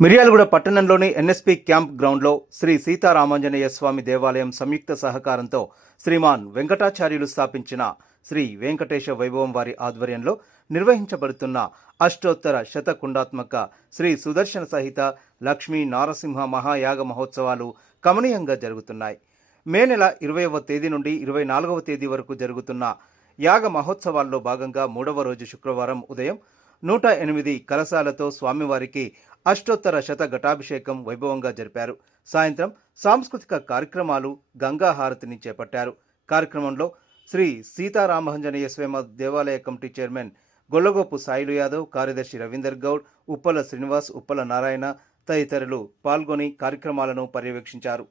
మిర్యాలగూడ పట్టణంలోని NSP camp గ్రౌండ్లో శ్రీ సీతారామాంజనేయ స్వామి దేవాలయం సంయుక్త సహకారంతో శ్రీమాన్ వెంకటాచార్యులు స్థాపించిన శ్రీ వెంకటేశ వైభవం వారి ఆధ్వర్యంలో నిర్వహించబడుతున్న అష్టోత్తర శతకుండాత్మక శ్రీ సుదర్శన సహిత లక్ష్మీ నారసింహ మహాయాగ మహోత్సవాలు కమనీయంగా జరుగుతున్నాయి. మే నెల 20వ తేదీ నుండి 24వ తేదీ వరకు జరుగుతున్న యాగ మహోత్సవాల్లో భాగంగా 3వ రోజు శుక్రవారం ఉదయం 108 కలశాలతో స్వామివారికి అష్టోత్తర శత ఘటాభిషేకం వైభవంగా జరిపారు. సాయంత్రం సాంస్కృతిక కార్యక్రమాలు, గంగా హారతిని చేపట్టారు. కార్యక్రమంలో శ్రీ సీతారామాంజనేయ స్వామి దేవాలయ కమిటీ చైర్మన్ గొల్లగోపు సాయిలు యాదవ్, కార్యదర్శి రవీందర్ గౌడ్, ఉప్పల శ్రీనివాస్, ఉప్పల నారాయణ తదితరులు పాల్గొని కార్యక్రమాలను పర్యవేక్షించారు.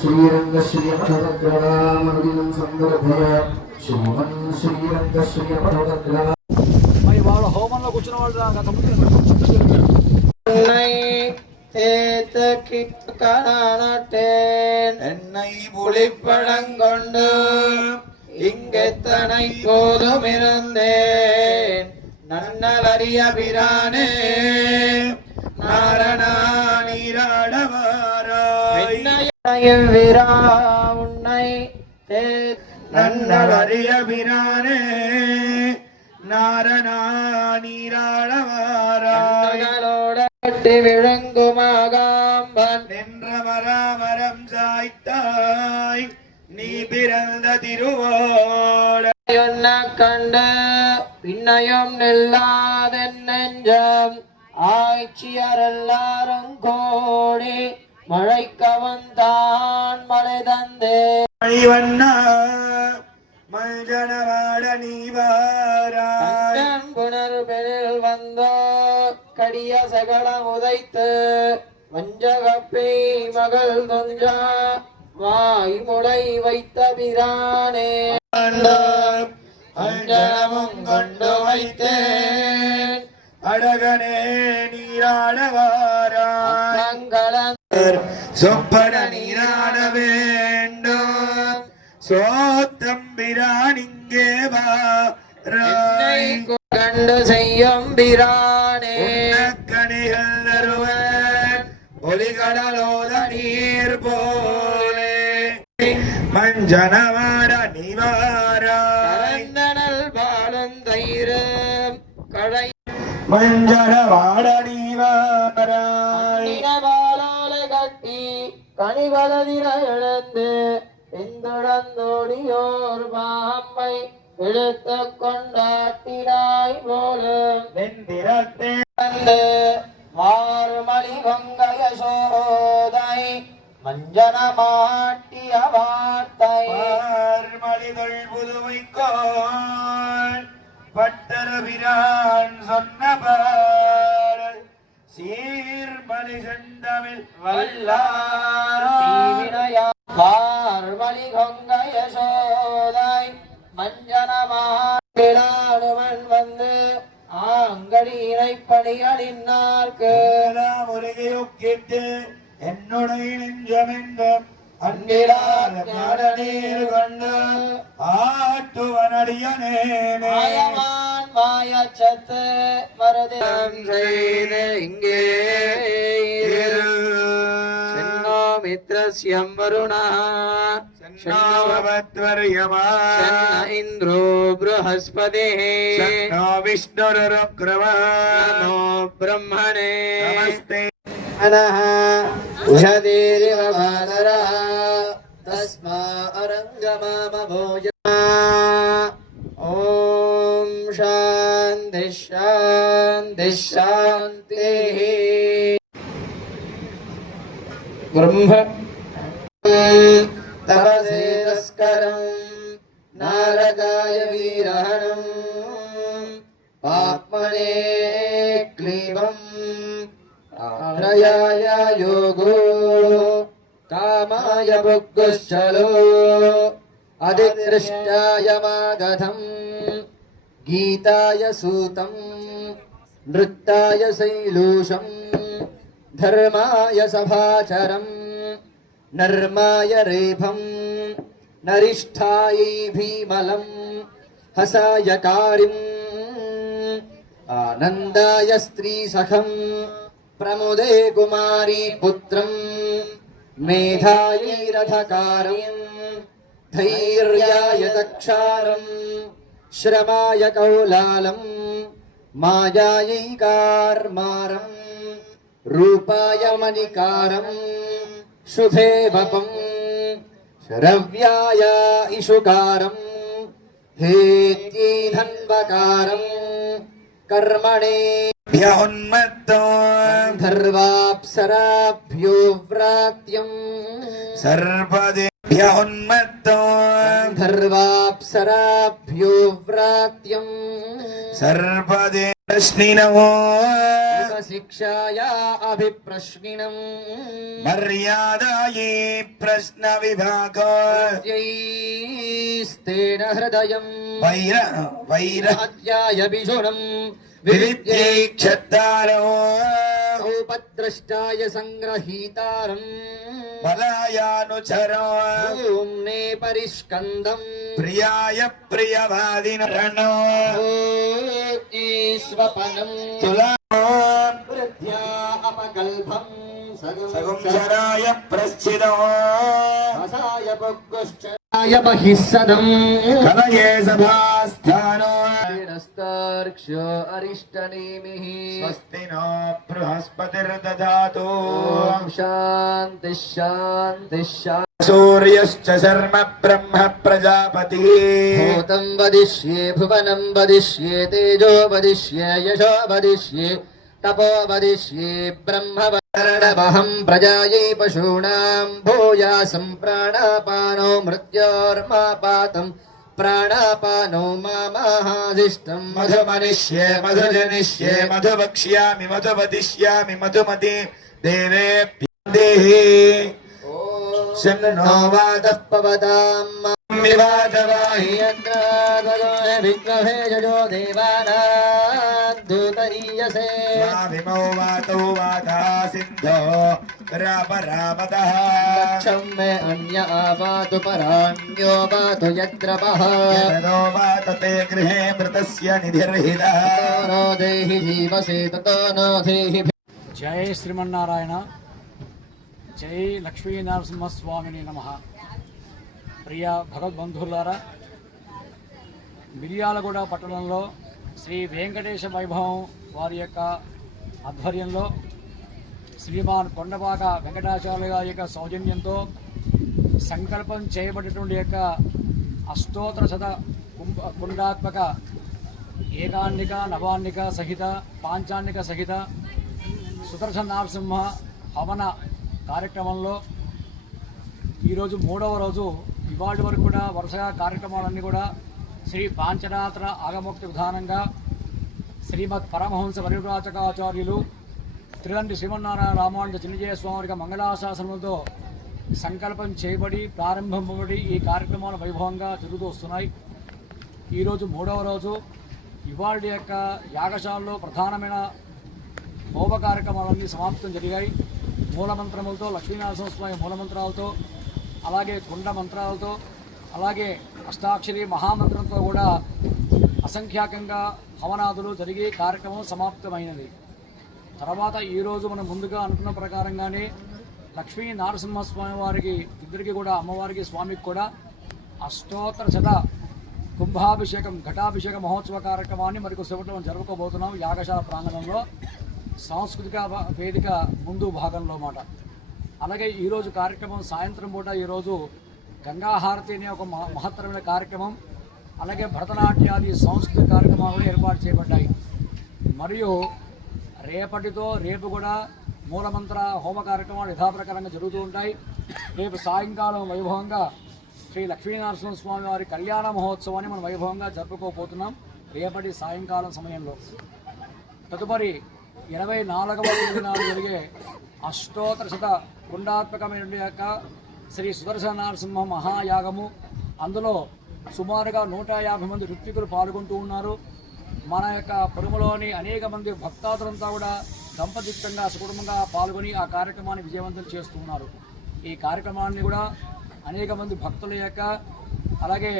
శ్రీరంగ శ్రీమఠగ్రవామరుదినం సందర్భయ శ్రీమన్ శ్రీరంగ శ్రీమఠగ్రవ మరి వాళ్ళ హోమంలో కూర్చున్న వాళ్ళు என்னை புலிப்படங்கொண்டு இங்கெத்தனை போதும் இருந்தேன் நன்னலறிய பிரானே நாரணா நீராடவாராய் விரா உன்னை நன்னலறிய பிரானே நாரணா நீராடவாராயோட விளங்குமாகாம்பன் நின்ற மராமரம் சாய்த்தாய் நீ பிறந்த திருவோட கண்டு பின்னையும் நில்லாதென் நெஞ்சம் ஆய்ச்சியரெல்லாரும் கோடி மழைக்கவன் மழை தந்தே மணிவண்ணா மஞ்சனவாட நீவாராய் புனர்பெணில் வந்தோ கடிய சகலம் உதைத்து வஞ்சகப்பை மகள் துஞ்சா வாய் முளை வைத்த பிரானே அஞ்சனமும் கொண்டு வைத்தேன் அழகனே நீராடவாராய் சொப்பட நீராட வேண்டும் சோத்தம்பிரான் இங்கே வாராய் கண்டு செய்யும் பிரானே கணிகள் தருவன் ஒலிகடலோத நீர் போலே மஞ்சனவாட நிவாராய் பாலும் தயிரும் கடை மஞ்சனவாட நிவாராய் பாலாலை கட்டி கனிகளதிர இழந்து பின்தொடர்ந்தோடியோர் பாம்பை இழுத்து கொண்டாட்டினாய் போலும் வெந்திரத்தே வந்து மாறுமணி கொங்கைய சோதை மஞ்சன மாட்டிய வார்த்தை மணிதொள் புதுமைக்கோள் பட்டர பிரான் சொன்ன பாடல் சீர்மணி செந்தமிழ் வல்லார் பார்மணி கொங்கைய சோதை மஞ்சனமான் வந்து ஆங்கடி இணைப்பணிகளின்னார்க்கு முருகையொக்கிட்டு என்னுடைய நெஞ்சமெங்கும் அன்பிலாத ஞான நீர் கொண்டு ஆட்டுவனடியனே மாயமான் மாயச்சத்து மருதம் செய்து இங்கே மித்ரஸ்யம் வருணா சன்னவத்வர்யமா இந்திரோ ப்ரஹஸ்பதிः சன்னோ விஷ்ணுருக்ரமா நமோ பிரம்மணே நமஸ்தே அனஹ உஷதீரிவ பாதரः தஸ்மா அரங்கமாம போஜனா ஓம் சாந்தி சாந்தி சாந்திः ब्रह्म तपसे तस्करं नारगाय वीरहणं पाप्मने क्लीबं आत्रयाय योगो कामाय भुग्गुश्चलो अधिदृष्टाय मागधं गीताय सूतं नृत्ताय शैलूषं धर्माय सभाचरं नर्माय रेभं नरिष्ठायै भीमलं हसायकारिम् आनन्दाय स्त्रीसखम् प्रमुदे कुमारी पुत्रम् मेधायै रथकारम् धैर्याय दक्षारम् श्रमाय कौलालम् मायायै कार्मारम् रूपाय मणिकारम् शुभे वपम् शरव्याय इषुकारम् हेत्यै धन्वकारम् कर्मणे उन्मत्तो धर्वाप्सराभ्यो व्रात्यम् सर्वदेभ्य उन्मत्तो धर्वाप्सराभ्यो व्रात्यम् सर्वदे प्रश्निनो शिक्षाया अभिप्रश्निनम् मर्यादायै प्रश्न विभाग स्तेन हृदयम् वैर अध्याय विषुणम् विविद्यै क्षत्तारो उपद्रष्टाय संग्रहीतारम् बलायानुचरो भूम्ने परिष्कन्दम् प्रियाय प्रियवादिनो स्वपनम् तुला वृद्ध्या अपकल्पम् सगुंसराय प्रश्चिदो हसाय पुग्गुश्चराय बहिःसदम् कलये सभास्थानो स्तर्क्ष्यो अरिष्टनेमिः स्वस्ति नो बृहस्पतिर्दधातु ॐ शान्तिः शान्तिः शान्तिः सूर्यश्च शर्म ब्रह्म प्रजापतिः भूतं वदिष्ये भुवनं वदिष्ये तेजो वदिष्ये यशो वदिष्ये तपो वदिष्ये ब्रह्मवरणवहं प्रजायै पशूनां भूयासं प्राणापानो मृत्योर्मापातं प्राणापानो मामाहादिष्टं मधुमनिष्ये मधुजनिष्ये मधुवक्ष्यामि मधुवदिष्यामि मधुमति देवेभ्यो देहि शन्नो वातः पवतां विवादवाहि विग्रहे जजो देवानां दूतरीयसे स्वाभिमो वातौ वाता सिद्धो रापरापतः लक्षं मे अन्य आवातु पराण्यो वातु यद्रपः यतो वातते गृहे मृतस्य निधिर्हितः ततो नो देहि जीवसे ततो नो देहि జై శ్రీమన్నారాయణ జై లక్ష్మీనరసింహస్వామిని నమః. ప్రియ భగవద్బంధువులారా, మిర్యాలగూడ పట్టణంలో శ్రీ వెంకటేశ వైభవం వారి యొక్క ఆధ్వర్యంలో శ్రీమాన్ కొండపాక వెంకటాచార్య గారి యొక్క సౌజన్యంతో సంకల్పం చేయబడినటువంటి యొక్క అష్టోత్తర శత కుండాత్మక ఏకాన్నిక నవాన్నిక సహిత పాంచాన్నిక సహిత సుదర్శన నరసింహ హవన కార్యక్రమంలో ఈరోజు 3వ రోజు. ఇవాటి వరకు కూడా వరుసగా కార్యక్రమాలన్నీ కూడా శ్రీ పాంచరాత్ర ఆగమోక్తి విధానంగా శ్రీమద్ పరమహంస పరివ్రాజకాచార్యులు త్రిదండి శ్రీమన్నారాయణ రామానుజ చిన్నజయ స్వామి మంగళాశాసనములతో సంకల్పం చేయబడి ప్రారంభింపబడి ఈ కార్యక్రమాలు వైభవంగా జరుగుతూ వస్తున్నాయి. ఈరోజు 3వ రోజు. ఇవాళ యొక్క యాగశాలలో ప్రధానమైన హోమ కార్యక్రమాలన్నీ సమాప్తం జరిగాయి. మూలమంత్రములతో, లక్ష్మీనరసింహస్వామి మూలమంత్రాలతో, అలాగే కుండ మంత్రాలతో, అలాగే అష్టాక్షరి మహామంత్రంతో కూడా అసంఖ్యాకంగా హవనాదులు జరిగి కార్యక్రమం సమాప్తమైనది. తర్వాత ఈరోజు మనం ముందుగా అనుకున్న ప్రకారంగానే లక్ష్మీ నరసింహస్వామి వారికి ఇద్దరికి కూడా, అమ్మవారికి స్వామికి కూడా అష్టోత్తర శత కుంభాభిషేకం ఘటాభిషేక మహోత్సవ కార్యక్రమాన్ని మరికొద్దిసేపట్లో మనం జరుపుకోబోతున్నాం యాగశాల ప్రాంగణంలో, సాంస్కృతిక వేదిక ముందు భాగంలో మాట. అలాగే ఈరోజు కార్యక్రమం సాయంత్రం పూట ఈరోజు గంగాహారతి అనే ఒక మహత్తరమైన కార్యక్రమం, అలాగే భరతనాట్యాది సాంస్కృతిక కార్యక్రమాలు కూడా ఏర్పాటు చేయబడ్డాయి. మరియు రేపు కూడా మూలమంత్ర హోమ కార్యక్రమాలు యథాప్రకారంగా జరుగుతూ ఉంటాయి. రేపు సాయంకాలం వైభవంగా శ్రీ లక్ష్మీనరసింహస్వామి వారి కళ్యాణ మహోత్సవాన్ని మనం వైభవంగా జరుపుకోబోతున్నాం రేపటి సాయంకాలం సమయంలో. తదుపరి 24వ తేదీ నాడు జరిగే అష్టోత్తర శత కుండాత్మకమైన యొక్క శ్రీ సుదర్శన నరసింహ మహాయాగము. అందులో సుమారుగా 150 మంది ఋత్వికులు పాల్గొంటూ ఉన్నారు. మన యొక్క పొరుగులోని అనేక మంది భక్తాదులంతా కూడా దంపతికంగా సుకుటుంబంగా పాల్గొని ఆ కార్యక్రమాన్ని విజయవంతం చేస్తూ ఉన్నారు. ఈ కార్యక్రమాన్ని కూడా అనేక మంది భక్తుల యొక్క అలాగే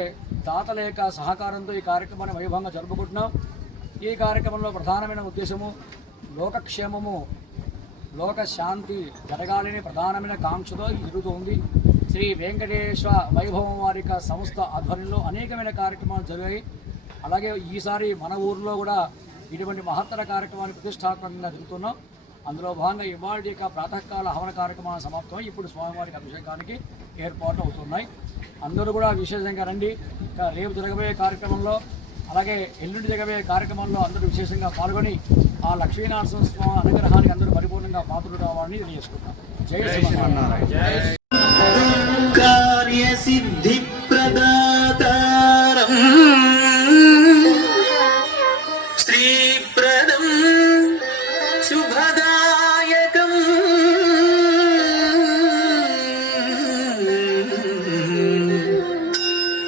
దాతల యొక్క సహకారంతో ఈ కార్యక్రమాన్ని వైభవంగా జరుపుకుంటున్నాం. ఈ కార్యక్రమంలో ప్రధానమైన ఉద్దేశము లోకక్షేమము, లోక శాంతి జరగాలని ప్రధానమైన కాంక్షతో జరుగుతుంది. శ్రీ వెంకటేశ్వర వైభవం వారి యొక్క సంస్థ ఆధ్వర్యంలో అనేకమైన కార్యక్రమాలు జరిగాయి. అలాగే ఈసారి మన ఊరిలో కూడా ఇటువంటి మహత్తర కార్యక్రమాన్ని ప్రతిష్టాత్మకంగా జరుగుతున్నాం. అందులో భాగంగా ఇవాళ యొక్క ప్రాతకాల హవన కార్యక్రమాలు సమాప్తమై ఇప్పుడు స్వామివారికి అభిషేకానికి ఏర్పాట్లు అవుతున్నాయి. అందరూ కూడా విశేషంగా రండి. రేపు జరగబోయే కార్యక్రమంలో అలాగే ఎల్లుండి జరగబోయే కార్యక్రమంలో అందరూ విశేషంగా పాల్గొని ఆ లక్ష్మీనరసింహ స్వామి అనుగ్రహానికి అందరూ పరిపూర్ణంగా పాత్రలు కావాలని తెలియజేసుకుంటాం. జై శ్రీమన్నారాయణ. కార్యసిద్ధి ప్రదాతారం శ్రీప్రదం శుభదాయకం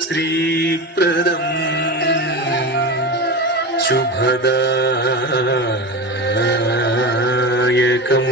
శ్రీప్రదం శుభదాయకం.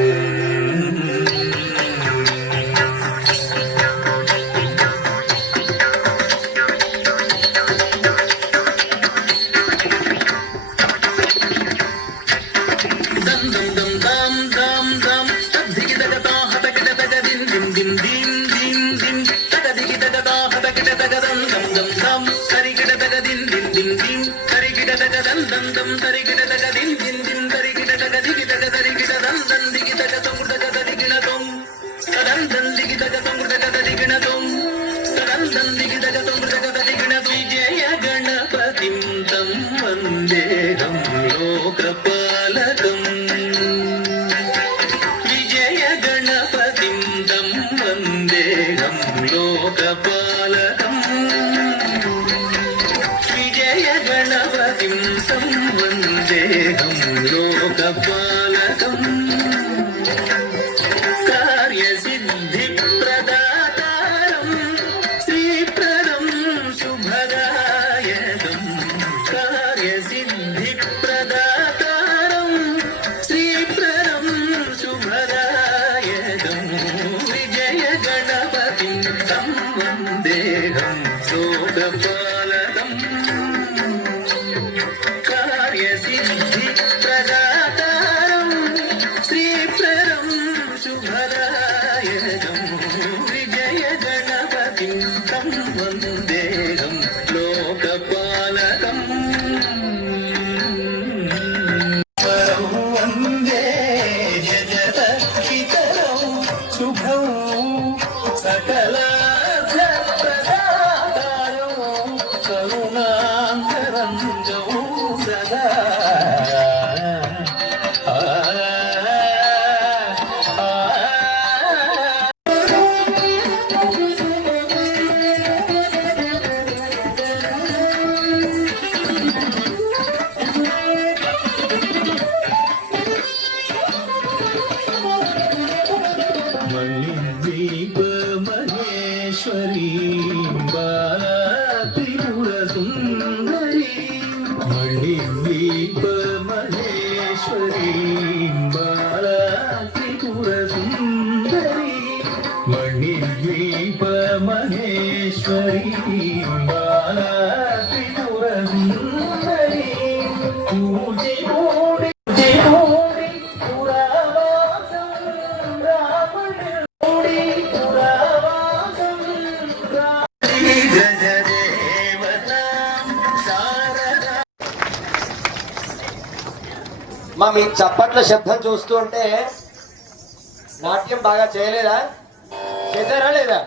విజయ గణపతిం తం వందేహం లోకపాలకం. విజయ గణపతిం తం వందేహం లోకపాలకం. విజయ గణపతిం తం వందేహం లోకపాలకం. కార్యసిద్ధి ప్రదాతారం శ్రీప్రదం శుభదాయకం. కార్యసిద్ధి ప్రదాతారం శ్రీప్రదం శుభదాయకం. విజయ గణపతిం తం వందేహం లోకపాలకం. కార్యసిద్ధి ప్రదాతారం శ్రీప్రదం శుభదాయకం. విజయ గణపతిం తం వందేహం లోకపాలకం. పరం వందే జగత పితరం శుభం సకలార్థప్రదాతారం కరుణాంతరంజం సదా. మణిద్వీప మహేశ్వరీ బాలా త్రిపుర సుందరీ. మణిద్వీప మహేశ్వరీ బాలా త్రిపుర సుందరీ. మణిద్వీప మహేశ్వరీ బాలా త్రిపుర సుందరీ. పూజి మూడి మూడి పురావాసం రాముడి పురావాసం జయ దేవతాం శారదా. మీ చప్పట్ల శబ్దం చూస్తూ ఉంటే నాట్యం బాగా చేయలేదా, చేశారా లేదా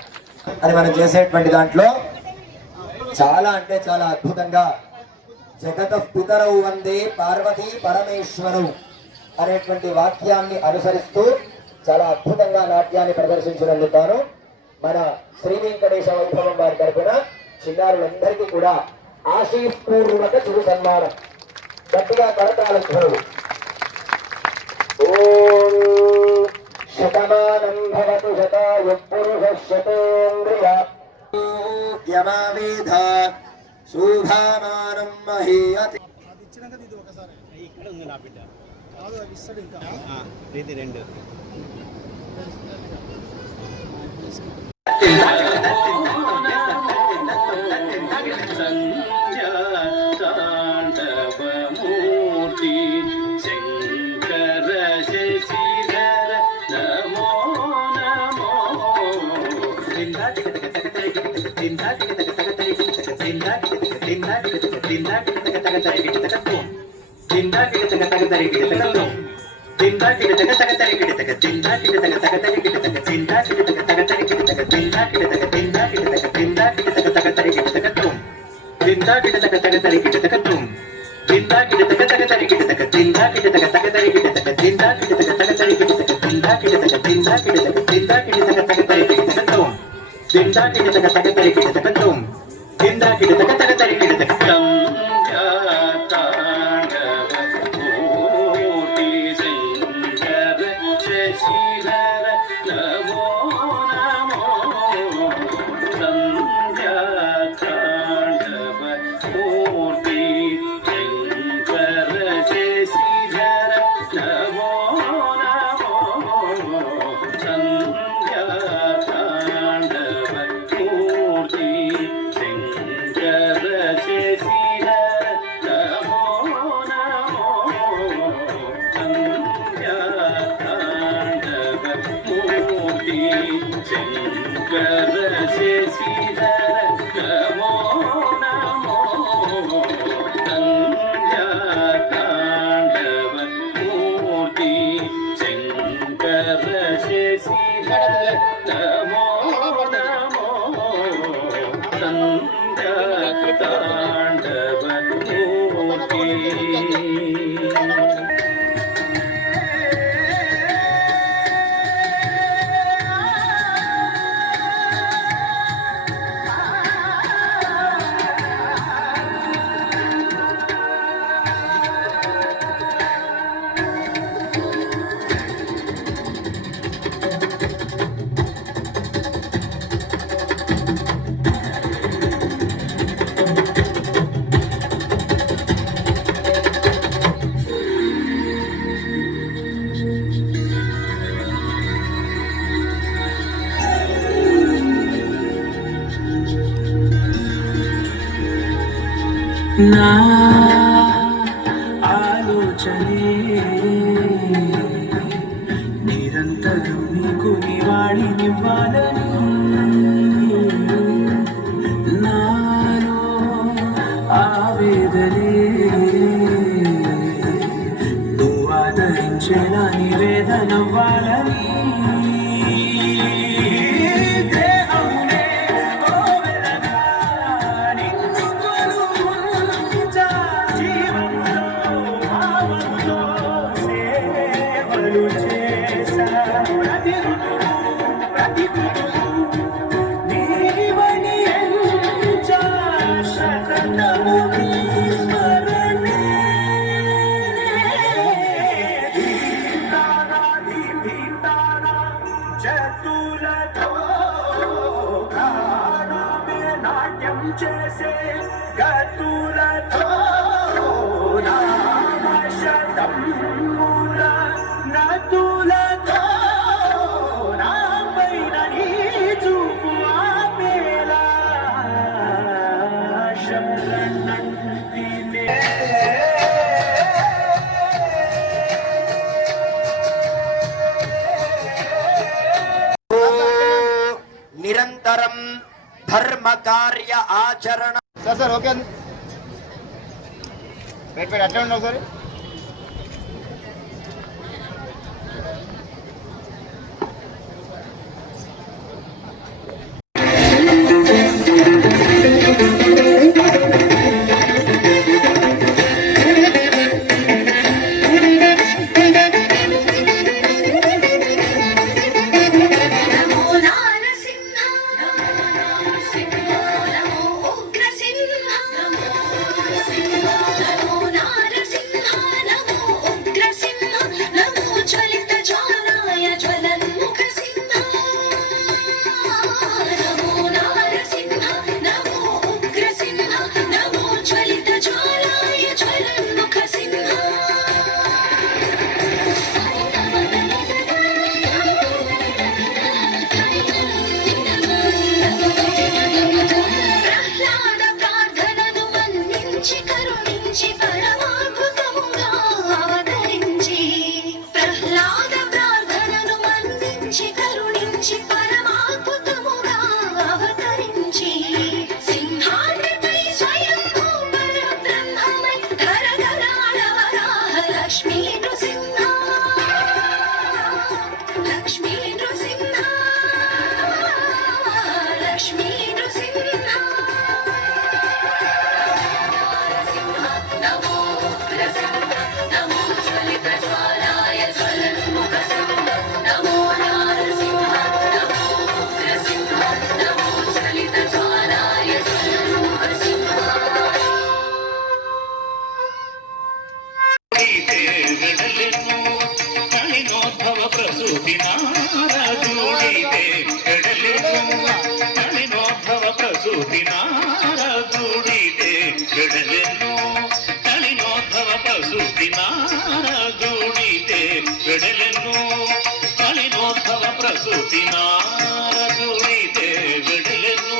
అని మనం చేసేటువంటి దాంట్లో చాలా అంటే చాలా అద్భుతంగా జగత పితరౌ వందే పార్వతీ పరమేశ్వరౌ అనేటువంటి వాక్యాన్ని అనుసరిస్తూ చాలా అద్భుతంగా నాట్యాన్ని ప్రదర్శించినందుకు గాను మన శ్రీ వెంకటేశ వైభవం వారి తరపున చిన్నారులందరికీ కూడా ఆశీపూర్వక చిరు సన్మానం. గట్టిగా కరతాళ ధ్వనులు. ఓం శతమానం భవతు శతాయు పురుష శతేంద్రియ యమావేధ శోభామానం మహీయతే. ఇక్కడ ఉంది నా బిడ్డ ప్రీతి 2. నా ఆలోచనే నిరంతరం నీకు నివాళినివ్వాలని నాలో ఆవేదనే నువ్వు ఆదరించేలా నివేదనవ్వాలని చేసే గతులతో నామశతమూల నతులతో నాపైన నీ చూపు ఆపేలా శరణంటినే నిరంతరం ధర్మ కార్య ఆచరణ. సార్ ఓకే అండి పెట్టి అట్లా ఉండవు sir. Namo Narsingha Lakshmi Narasimha Lakshmi Narasimha నమో నృసింహ నమో జ్వలిత జ్వాలాయ జ్వలన్ముఖ సింహ నమో నృసింహ నమో నృసింహ నమో జ్వలిత జ్వాలాయ జ్వలన్ముఖ సింహ నళినోద్భవ ప్రసూతి నారదూడితే గడలెను నళినోద్భవ ప్రసూతి నారదూడితే గడలెను నళినోద్భవ ప్రసూతి నారదూడితే గడలెను నళినోద్భవ ప్రసూతి నారదూడితే గడలెను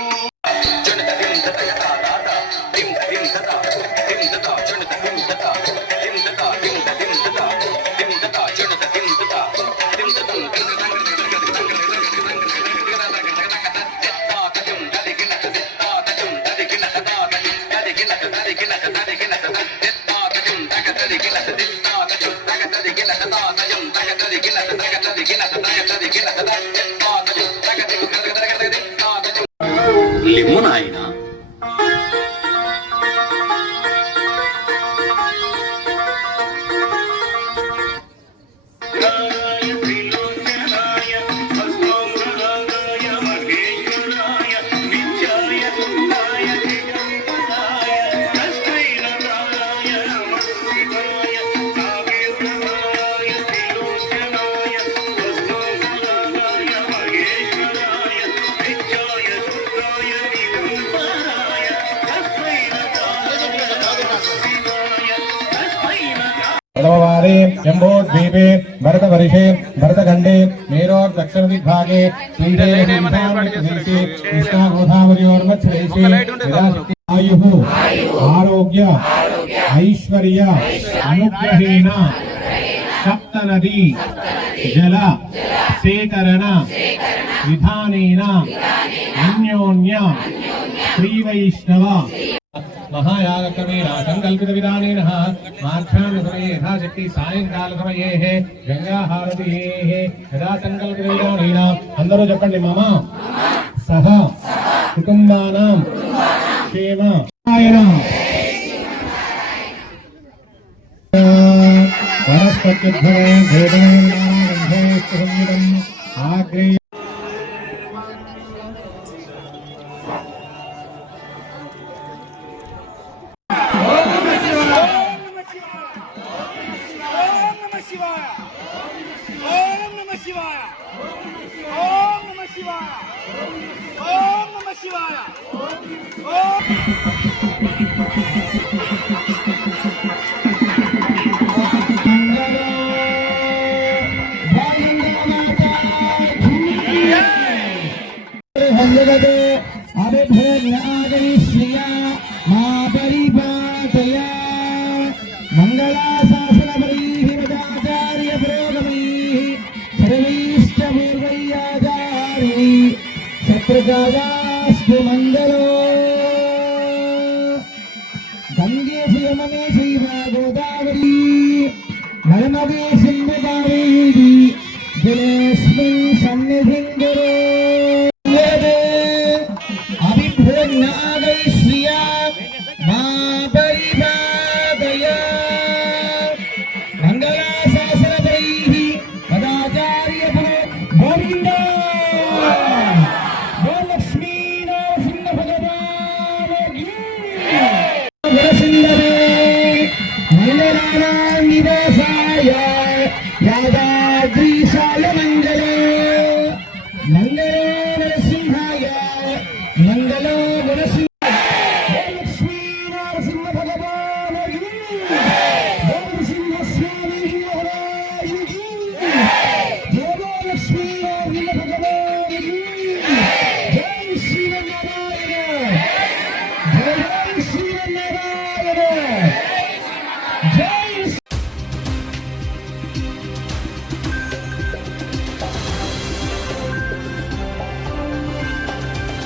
లిమ్ము నాయనా प्रथमवारे जम्बोद्वीपे भरतवर्षे भरतखण्डे मेरोर्दक्षिणदिग्भागे श्रीशैलदेशे कृष्णागोदावर्योर्मध्यदेशे आयुः आरोग्य ऐश्वर्य अनुग्रहेण सप्तनदी जल सेकरण विधानेन अन्योन्य श्रीवैष्णव महायागकवीरा संकल्पित विधानेन माध्याह्न समये यथाशक्ति सायंकाल समये गंगाहारति यदा संकल्पित विधानेन अंदरू चेप्पंడి मम सह कुटुंबानां क्षेम वनस्पत्युद्भवे वेदनागन्धे सुगन्धितम् आग्रे मंगलो गंगे यमुने शिवा गोदावरी नर्मदे सिंधु कावेरी जलेस्मिन् सन्निधिं गुरु अभिभ्रन्नागैः